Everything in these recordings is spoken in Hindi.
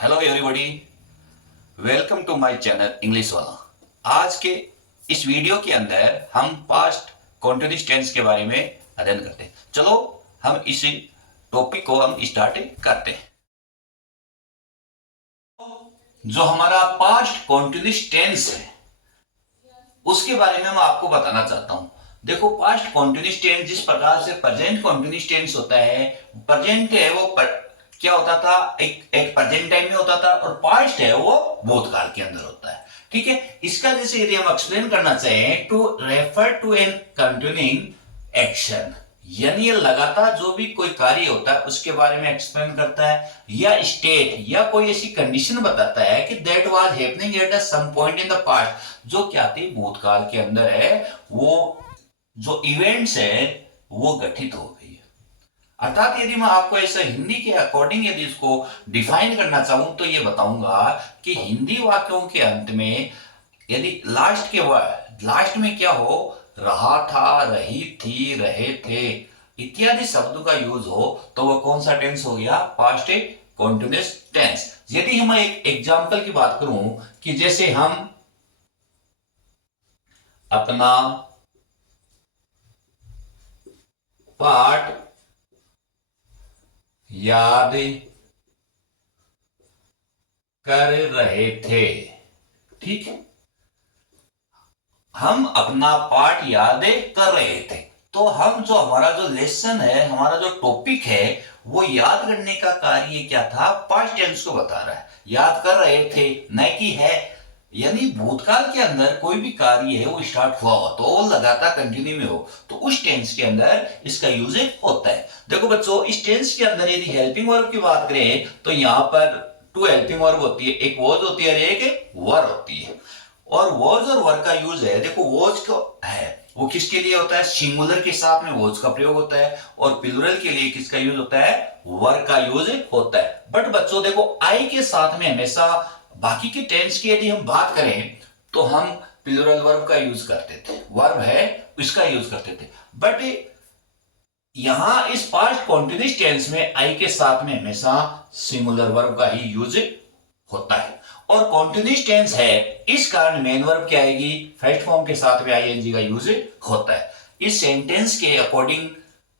Hello everybody, welcome to my channel English वाला। आज के इस वीडियो के अंदर हम पास्ट कॉन्टिन्यूअस टेंस के बारे में अध्ययन करते हैं। चलो हम इस टॉपिक को हम स्टार्ट करते हैं। जो हमारा पास्ट कॉन्टिन्यूअस टेंस है उसके बारे में मैं आपको बताना चाहता हूं। देखो, पास्ट कॉन्टिन्यूअस टेंस जिस प्रकार से प्रेजेंट कॉन्टिन्यूअस टेंस होता है, प्रेजेंट है वो क्या होता था, एक प्रेजेंट टाइम में होता था, और पास्ट है वो भूतकाल के अंदर होता है। ठीक है, इसका जैसे यदि हम एक्सप्लेन करना चाहें to refer to an continuing action, यानी ये लगातार जो भी कोई कार्य होता है उसके बारे में एक्सप्लेन करता है, या स्टेट या कोई ऐसी कंडीशन बताता है कि that was happening at some point in the past, जो क्या थी भूतकाल के अंदर है, वो जो इवेंट्स है वो घटित हो गई है। अर्थात यदि मैं आपको ऐसा हिंदी के अकॉर्डिंग यदि इसको डिफाइन करना चाहूं तो ये बताऊंगा कि हिंदी वाक्यों के अंत में यदि लास्ट में क्या हो, रहा था, रही थी, रहे थे इत्यादि शब्दों का यूज हो तो वो कौन सा टेंस हो गया, पास्ट कॉन्टिन्यूअस टेंस। यदि हम एक एग्जांपल की बात करूं कि जैसे हम अपना पाठ याद कर रहे थे, ठीक है, हम अपना पाठ याद कर रहे थे, तो हम जो हमारा जो लेसन है, हमारा जो टॉपिक है, वो याद करने का कार्य क्या था, पास्ट टेंस को बता रहा है। याद कर रहे थे न कि है, यानी भूतकाल के अंदर कोई भी कार्य है वो स्टार्ट हुआ हो तो वो लगातार कंटिन्यू में हो तो उस टेंस के अंदर इसका यूज होता है। देखो बच्चों, इस टेंस के अंदर यदि हेल्पिंग वर्ब की बात करें तो यहाँ पर टू हेल्पिंग वर्ब होती है, एक वॉज होती है और एक वर होती है। और वॉज और वर का यूज है, देखो वॉज को है वो किसके लिए होता है, सिंगुलर के साथ में वॉज का प्रयोग होता है, और प्लूरल के लिए किसका यूज होता है, वर का यूज होता है। बट बच्चों देखो, आई के साथ में हमेशा बाकी के टेंस की यदि हम बात करें तो हम प्लूरल वर्ब का यूज करते थे, वर्ब है इसका यूज करते थे। बट यहां इस पास्ट कॉन्टिन्यूअस टेंस में आई के साथ में हमेशा सिंगुलर वर्ब का ही यूज होता है, और कॉन्टिन्यूअस टेंस है इस कारण मेन वर्ब क्या आएगी, फर्स्ट फॉर्म के साथ में आईएनजी का यूज होता है। इस सेंटेंस के अकॉर्डिंग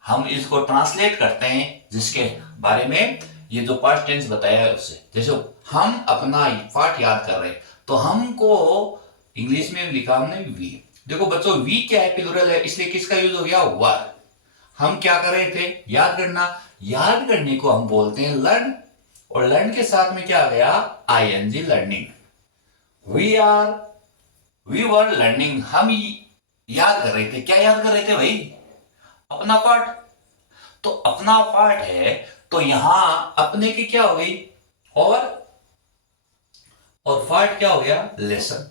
हम इसको ट्रांसलेट करते हैं, जिसके बारे में ये जो पास्ट टेंस बताया है उससे। जैसे हम अपना पाठ याद कर रहे हैं तो हमको इंग्लिश में लिखा हमने वी। देखो बच्चों, वी क्या है, प्लूरल है, इसलिए किसका यूज हो गया, वर। हम क्या कर रहे थे, याद करना, याद करने को हम बोलते हैं लर्न, और लर्न के साथ में क्या आ गया, ING, learning. We we were learning, हम याद कर रहे थे, क्या याद कर रहे थे भाई, अपना पाठ। तो अपना पाठ है तो यहां अपने की क्या हो गई, और पाठ क्या हो गया, लेसन।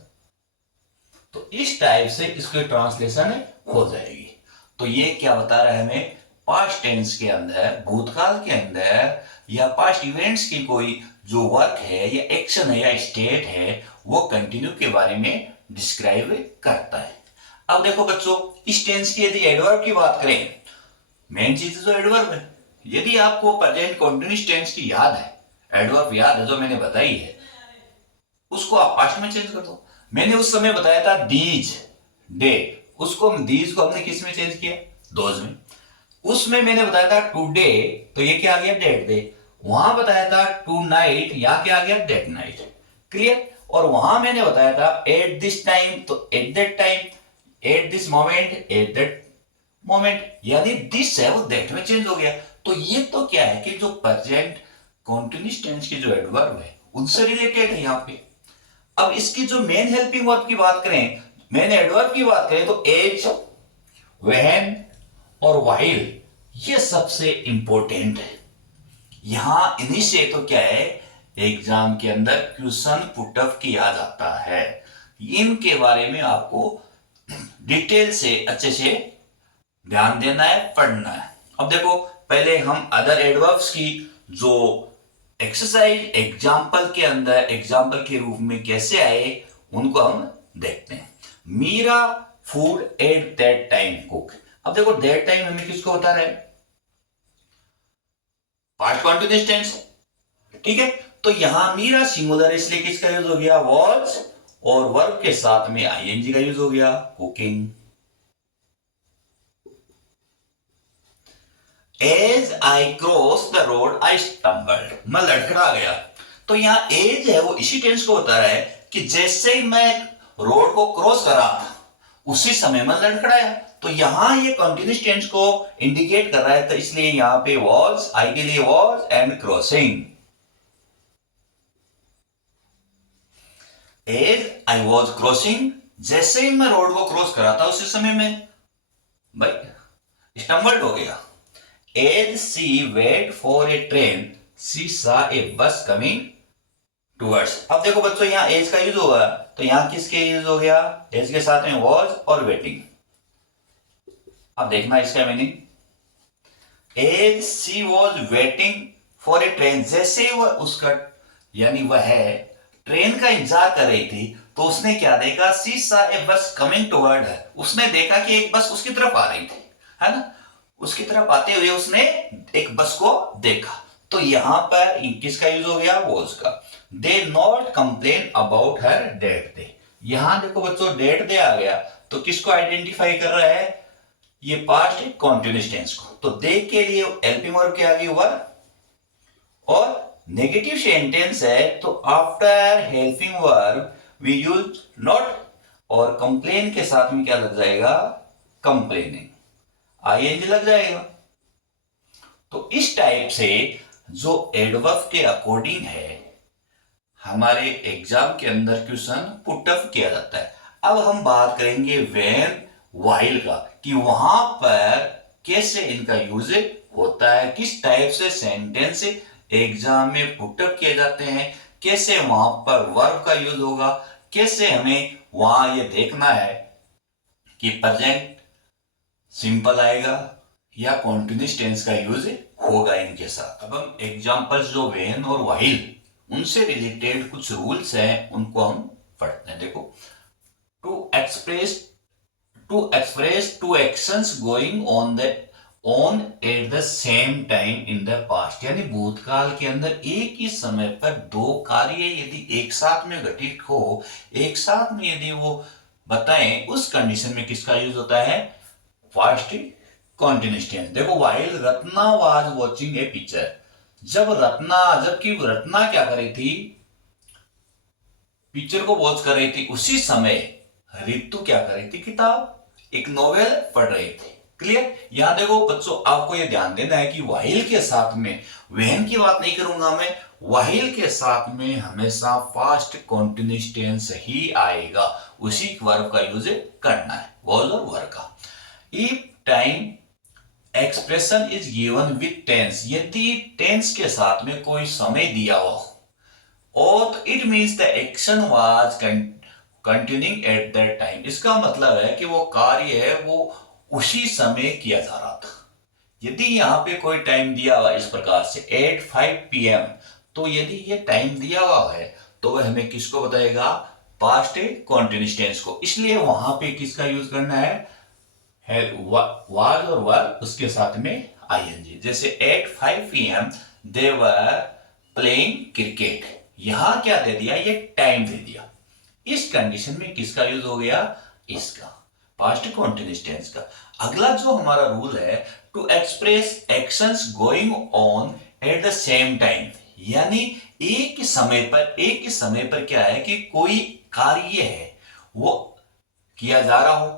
तो इस टाइप से इसकी ट्रांसलेशन हो जाएगी। तो ये क्या बता रहा है हमें, पास्ट टेंस के अंदर, भूतकाल के अंदर या पास्ट इवेंट्स की कोई जो वर्क है या एक्शन है या स्टेट है वो कंटिन्यू के बारे में डिस्क्राइब करता है। अब देखो बच्चों, इस टेंस की यदि एडवर्ब की बात करें, मेन चीज तो एडवर्ब है। यदि आपको प्रेजेंट कंटिन्यूअस टेंस की याद है, एडवर्ब याद है जो मैंने बताई है, उसको आप पास्ट में चेंज कर दो। मैंने उस समय बताया था दीज डे, उसको दीज को हमने किस में चेंज किया, दोज में। उसमें मैंने बताया था टुडे, तो ये क्या आ गया, डेट डे। वहां बताया था टू नाइट, यहां क्या आ गया, डेट नाइट। क्लियर। और वहां मैंने बताया था एट दिस टाइम, तो eight that time, at this moment, at that moment, यानी दिस है वो दैट में चेंज हो गया। तो ये तो क्या है कि जो प्रेजेंट कॉन्टिन्यूअस टेंस की जो एडवर्ब है उनसे रिलेटेड है यहां पे। अब इसकी जो मेन हेल्पिंग वर्ब की बात करें, मेन एडवर्ब की बात करें तो एज, व्हेन और व्हाइल, ये सबसे इंपॉर्टेंट है। यहां इन्हीं से तो क्या है, एग्जाम के अंदर क्वेश्चन पुटअप किया जाता है। इनके बारे में आपको डिटेल से अच्छे से ध्यान देना है, पढ़ना है। अब देखो, पहले हम अदर एडवर्ब्स की जो एक्सरसाइज एग्जाम्पल के अंदर एग्जाम्पल के रूप में कैसे आए उनको हम देखते हैं। Meera food at that time cook. अब देखो, दैट टाइम हमें किसको बता रहा है, पास्ट कॉन्टिन्यूअस टेंस, ठीक है। तो यहां मीरा सिंगुलर इसलिए किसका यूज हो गया, वॉज, और वर्ब के साथ में आईएनजी का यूज हो गया, cooking. As I cross the road I stumbled, मैं लड़खड़ा गया। तो यहाँ एज है वो इसी टेंस को बता रहा है कि जैसे ही मैं रोड को क्रॉस करा उसी समय में लड़खड़ाया। तो यहां ये कंटिन्यूस टेंस को इंडिकेट कर रहा है, तो इसलिए यहां पे वॉज, आई के लिए was and crossing. As I was crossing, जैसे ही मैं रोड को क्रॉस करा था उसी समय में भाई स्टम्बल्ड हो गया। As she wait for a train she saw a बस कमिंग टूवर्ड्स। अब देखो बच्चों यहाँ एज का यूज हुआ, तो यहाँ किसके यूज हो गया, एज के साथ में वॉज और वेटिंग। अब देखना इसका meaning, as she was waiting for a train, जैसे वह उसका यानी वह है ट्रेन का इंतजार कर रही थी, तो उसने क्या देखा, सी सा ए बस कमिंग टुवर्ड है, उसने देखा कि एक बस उसकी तरफ आ रही थी, है ना, उसकी तरफ आते हुए उसने एक बस को देखा। तो यहां पर किसका यूज हो गया, वॉज का। They not complain about her date day, यहां देखो बच्चों डेट डे आ गया, तो किसको आइडेंटिफाई कर रहा है, ये पास्ट कंटीन्यूअस टेंस को। तो दे के लिए हेल्पिंग वर्ब के आगे वर, और नेगेटिव सेंटेंस है तो after helping verb we use not, और कंप्लेन के साथ में क्या लग जाएगा, कंप्लेनिंग, आईएनजी लग जाएगा। तो इस टाइप से जो एडवर्ब के अकॉर्डिंग है हमारे एग्जाम के अंदर क्वेश्चन पुट अप किया जाता है। अब हम बात करेंगे व्हेन व्हाइल का, कि वहां पर कैसे इनका यूज होता है, किस टाइप से सेंटेंस एग्जाम में पुट अप किए जाते हैं, कैसे वहां पर वर्ब का यूज होगा, कैसे हमें वहां ये देखना है कि प्रेजेंट सिंपल आएगा या कॉन्टिन्यूस टेंस का यूज होगा इनके साथ। अब हम एग्जांपल्स जो व्हेन और व्हाइल उनसे रिलेटेड कुछ रूल्स हैं उनको हम पढ़ते हैं। देखो, to express two actions going on at the same time in the past, यानी भूतकाल के अंदर एक ही समय पर दो कार्य यदि एक साथ में घटित हो, एक साथ में यदि वो बताएं, उस कंडीशन में किसका यूज होता है, पास्ट कंटीन्यूअस टेंस। देखो, while Ratna was watching A picture, जबकि रत्ना क्या कर रही थी, पिक्चर को वॉच कर रही थी, उसी समय रितु क्या कर रही थी, किताब एक नोवेल पढ़ रही थी। क्लियर। यहां देखो बच्चों, आपको यह ध्यान देना है कि व्हाइल के साथ में व्हेन की बात नहीं करूंगा मैं, व्हाइल के साथ में हमेशा पास्ट कंटीन्यूअस टेंस ही आएगा, उसी वर्ब का यूज करना है, वॉज और वर का। If time expression is given with tense, यदि टेंस के साथ में कोई समय दिया हो और तो it means the action was continuing at that time, इसका मतलब है कि वो कार्य है वो उसी समय किया जा रहा था। यदि यहाँ पे कोई टाइम दिया हुआ इस प्रकार से 8:05 PM, तो यदि ये टाइम दिया हुआ है तो वह हमें किसको बताएगा, पास्ट कंटीन्यूअस टेंस को। इसलिए वहां पे किसका यूज करना है वाज और वर, उसके साथ में आईएनजी। जैसे 8:05 PM they were playing cricket, यहां क्या दे दिया, ये टाइम दे दिया। इस कंडीशन में किसका यूज हो गया, इसका, पास्ट कंटीन्यूअस टेंस का। अगला जो हमारा रूल है, to express actions going on at the same time, यानी एक ही समय पर क्या है कि कोई कार्य है वो किया जा रहा हो,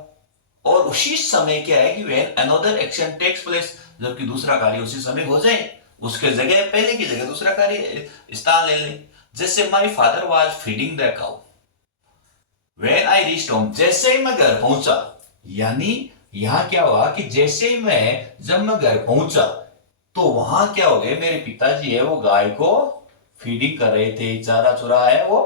और उसी समय क्या है कि when another action takes place, जबकि दूसरा कार्य उसी समय हो जाए, उसके जगह पहले की जगह दूसरा कार्य स्थान ले ले। जैसे my father was feeding the cow when I reached home, जैसे ही मैं घर पहुंचा, यानी यहां क्या हुआ कि जैसे ही जब मैं घर पहुंचा तो वहां क्या हो गए, मेरे पिताजी है वो गाय को फीडिंग कर रहे थे, चारा चुरा है वो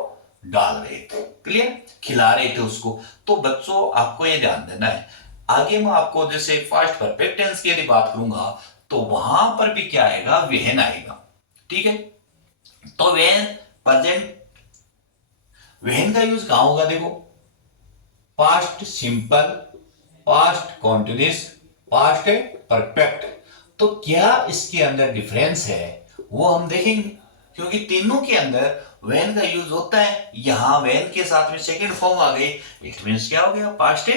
डाल रहे थे, क्लियर, खिला रहे थे उसको। तो बच्चों आपको ये ध्यान देना है, आगे मैं आपको जैसे फास्ट परफेक्ट टेंस की यदि बात करूंगा तो वहां पर भी क्या आएगा, वेन आएगा, ठीक है। तो वेन प्रेजेंट, वेन का यूज कहां होगा, देखो, past simple, past continuous, past perfect. तो क्या इसके अंदर डिफरेंस है वो हम देखेंगे। क्योंकि तीनों के अंदर वेन का यूज होता है। यहां वेन के साथ में सेकंड फॉर्म आ गई, इट मींस क्या हो गया, पास्ट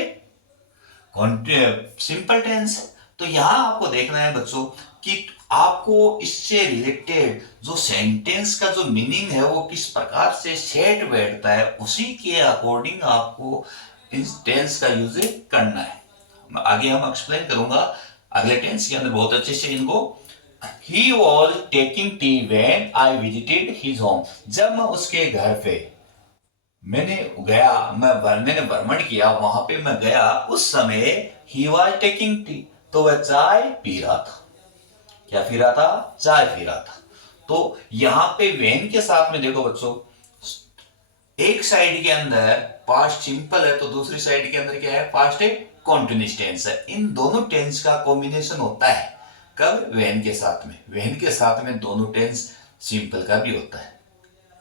सिंपल टेंस। तो यहां आपको देखना है बच्चों कि आपको इससे रिलेटेड जो सेंटेंस का जो मीनिंग है वो किस प्रकार से सेट बैठता है, उसी के अकॉर्डिंग आपको इस टेंस का यूज करना है। आगे हम एक्सप्लेन करूंगा अगले टेंस के अंदर बहुत अच्छे से इनको। He was taking tea when I visited his home. जब मैं उसके घर पे मैंने भ्रमण किया, वहां पे मैं गया, उस समय ही वॉज टेकिंग टी, तो वह चाय पी रहा था। क्या पी रहा था? चाय पी रहा था। तो यहां पे वेन के साथ में देखो बच्चों, एक साइड के अंदर पास्ट सिंपल है तो दूसरी साइड के अंदर क्या है, पास्ट कॉन्टिन्यूअस टेंस है। इन दोनों टेंस का कॉम्बिनेशन होता है कब? वेन के साथ में। वेन के साथ में दोनों टेंस सिंपल का भी होता है,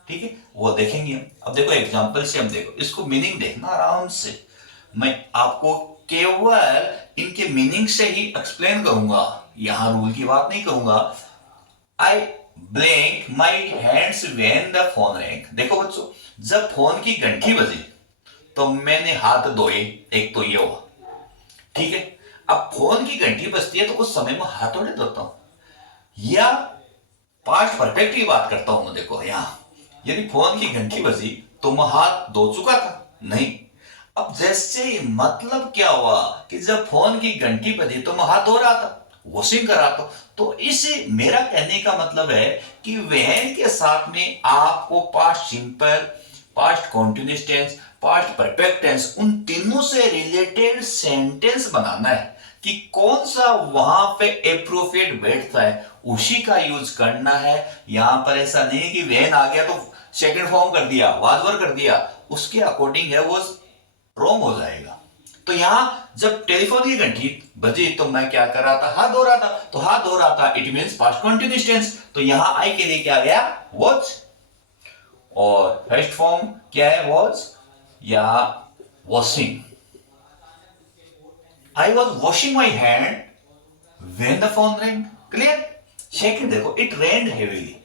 ठीक है, वो देखेंगे हम। अब देखो एग्जांपल से हम देखो, इसको मीनिंग देखना आराम से। मैं आपको केवल इनके मीनिंग से ही एक्सप्लेन करूंगा, यहां रूल की बात नहीं करूंगा। आई blank my hands when the phone wrong. देखो बच्चों, जब फोन की घंटी बजी तो मैंने हाथ धोए, एक तो ये हुआ, ठीक है। अब फोन की घंटी बजती है तो उस समय में हाथ थोड़े धोता हूं, या पास्ट परफेक्ट की बात करता हूं मैं। देखो यहां यदि फोन की घंटी बजी तो मैं हाथ धो चुका था? नहीं। अब जैसे मतलब क्या हुआ कि जब फोन की घंटी बजी तो मैं हाथ धो रहा था, वॉशिंग कर रहा था। तो इसे मेरा कहने का मतलब है कि वहन के साथ में आपको past simple, past continuous tense, past perfect tense, उन तीनों से रिलेटेड सेंटेंस बनाना है कि कौन सा वहां पे अप्रोप्रिएट बैठता है, उसी का यूज करना है। यहां पर ऐसा नहीं है कि वेन आ गया तो सेकंड फॉर्म कर दिया, वाजवर कर दिया, उसके अकॉर्डिंग है वो रॉन्ग हो जाएगा। तो यहां जब टेलीफोन की घंटी बजी तो मैं क्या कर रहा था? हाथ धो रहा था। तो हाथ धो रहा था it means past continuous tense. तो यहां आई के लिए क्या गया? वॉच। और फर्स्ट फॉर्म क्या है? वॉच या washing. I was washing my hand when the phone ring. Clear? Second देखो, इट रेन्ड हेवीली,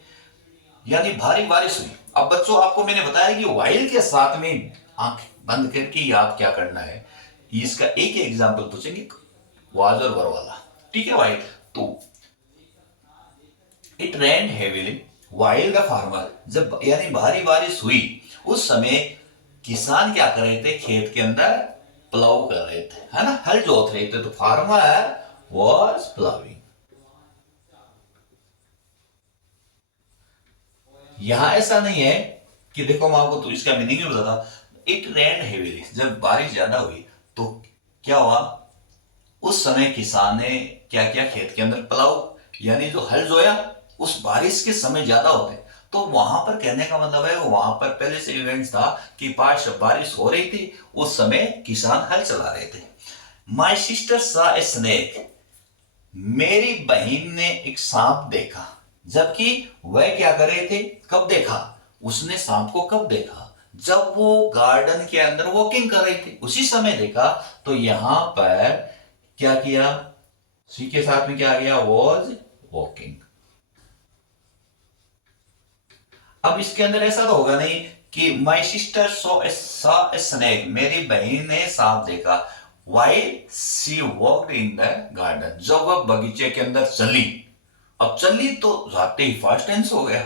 यानी भारी बारिश हुई। अब बच्चों आपको मैंने बताया कि वाइल के साथ में आंख बंद करके याद क्या करना है, इसका एक एग्जांपल पूछेंगे, वाज और वर वाला, ठीक है। वाइल तो it rained heavily while the farmer, जब यानी भारी बारिश हुई उस समय किसान क्या कर रहे थे? खेत के अंदर प्लाव कर रहे थे, है ना, हल जोत रहे थे। तो फार्मर वाज प्लाविंग। यहां ऐसा नहीं है कि देखो मैं आपको तो इसका मीनिंग भी बताता। इट रेन हेवीली, जब बारिश ज्यादा हुई तो क्या हुआ? उस समय किसान ने क्या किया? खेत के अंदर प्लाव यानी जो हल जोया, उस बारिश के समय ज्यादा होते। तो वहां पर कहने का मतलब है वहां पर पहले से इवेंट था कि पास बारिश हो रही थी, उस समय किसान हल चला रहे थे। माई सिस्टर सा ए स्नेक, मेरी बहन ने एक सांप देखा। जबकि वह क्या कर रहे थे? कब देखा? उसने सांप को कब देखा? जब वो गार्डन के अंदर वॉकिंग कर रही थी, उसी समय देखा। तो यहां पर क्या किया? सी के साथ में क्या आ गया? Was walking. अब इसके अंदर ऐसा तो होगा नहीं कि my sister saw a snake, मेरी बहन ने सांप देखा। While she walked in the garden, जब वह बगीचे के अंदर चली। अब चली तो जाते ही पास्ट टेंस हो गया,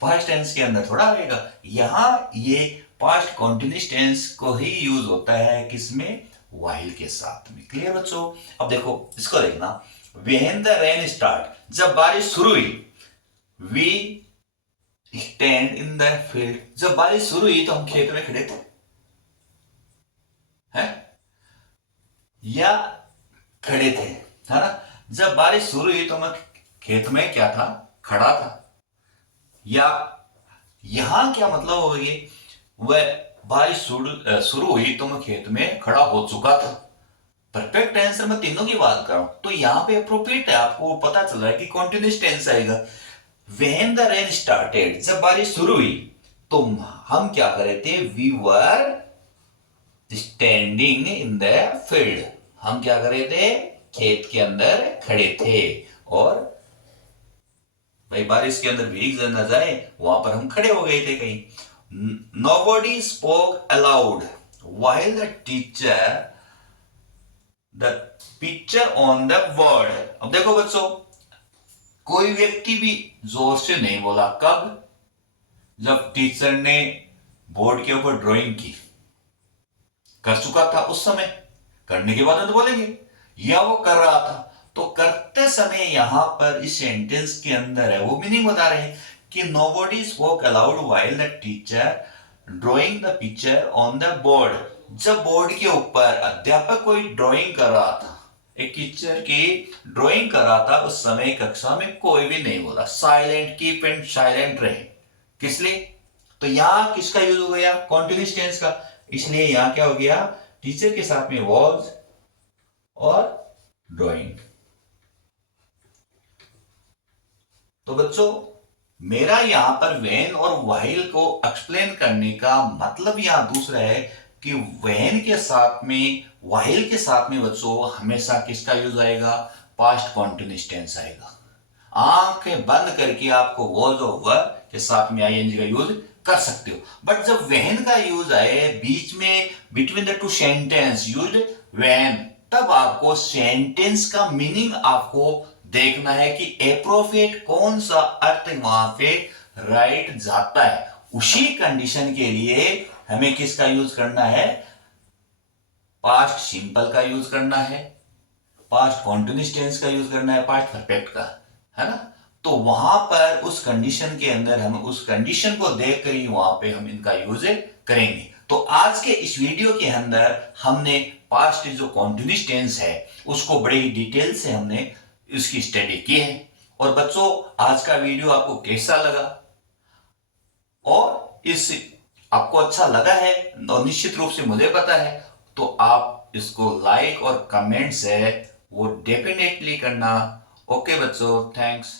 पास्ट टेंस के अंदर थोड़ा आएगा। यहां ये पास्ट कॉन्टिन्यूअस टेंस को ही यूज होता है किसमें? वाइल के साथ में। क्लियर बच्चों? अब देखो इसको देखना, व्हेन द रेन स्टार्ट, जब बारिश शुरू हुई, we stand in the field, जब बारिश शुरू हुई तो हम खेत में खड़े थे, हैं? या खड़े थे, है ना। जब बारिश शुरू हुई तो मैं खेत में क्या था? खड़ा था। या यहां क्या मतलब होगी? वह बारिश शुरू हुई तो मैं खेत में खड़ा हो चुका था। परफेक्ट आंसर में तीनों की बात कर रहा हूं, तो यहां पे अप्रोप्रिएट है, आपको पता चल रहा है कि कॉन्टिन्यूअस टेंस आएगा। व्हेन द रेन स्टार्टेड, जब बारिश शुरू हुई तो हम क्या कर रहे थे? We were standing in the field, हम क्या कर रहे थे? खेत के अंदर खड़े थे। और भाई बारिश के अंदर भीग न जाए, वहां पर हम खड़े हो गए थे कहीं। Nobody spoke allowed while the teacher the picture on the board. अब देखो बच्चों, कोई व्यक्ति भी जोर से नहीं बोला। कब? जब टीचर ने बोर्ड के ऊपर ड्राइंग की, कर चुका था उस समय, करने के बाद तो बोलेंगे, या वो कर रहा था। तो करते समय यहां पर इस सेंटेंस के अंदर है वो मीनिंग बता रहे हैं कि nobody spoke allowed while the teacher drawing the picture on the board. जब बोर्ड के ऊपर अध्यापक कोई ड्राइंग कर रहा था, एक टीचर की ड्राइंग कर रहा था, उस समय कक्षा में कोई भी नहीं बोला। साइलेंट, कीप एंड साइलेंट रहे। किस लिए? तो यहां किसका यूज हो गया? कॉन्टिन्यूअस टेंस का। इसलिए यहां क्या हो गया? टीचर के साथ में वॉज और ड्राइंग। तो बच्चों, मेरा यहां पर वेन और व्हाइल को एक्सप्लेन करने का मतलब यहां दूसरा है कि वेन के साथ में, व्हाइल के साथ में बच्चों हमेशा किसका यूज आएगा? पास्ट कॉन्टिन्यूअस टेंस आएगा। आंखें बंद करके आपको वॉज और वर के साथ में आईएनजी का यूज कर सकते हो। बट जब वेन का यूज आए बीच में, between the two sentence used when, तब आपको सेंटेंस का मीनिंग आपको देखना है कि एप्रोप्रिएट कौन सा अर्थ वहां पे राइट जाता है। उसी कंडीशन के लिए हमें किसका यूज करना है? पास्ट सिंपल का यूज करना है, पास्ट कॉन्टिन्यूअस टेंस का यूज करना है, पास्ट परफेक्ट का, है ना। तो वहां पर उस कंडीशन के अंदर हम उस कंडीशन को देख कर ही वहां पे हम इनका यूज करेंगे। तो आज के इस वीडियो के अंदर हमने पास्ट जो कॉन्टिन्यूअस टेंस है उसको बड़े ही डिटेल से हमने इसकी स्टडी की है। और बच्चों, आज का वीडियो आपको कैसा लगा और इस आपको अच्छा लगा है और निश्चित रूप से मुझे पता है, तो आप इसको लाइक और कमेंट से वो डेफिनेटली करना। ओके बच्चों, थैंक्स।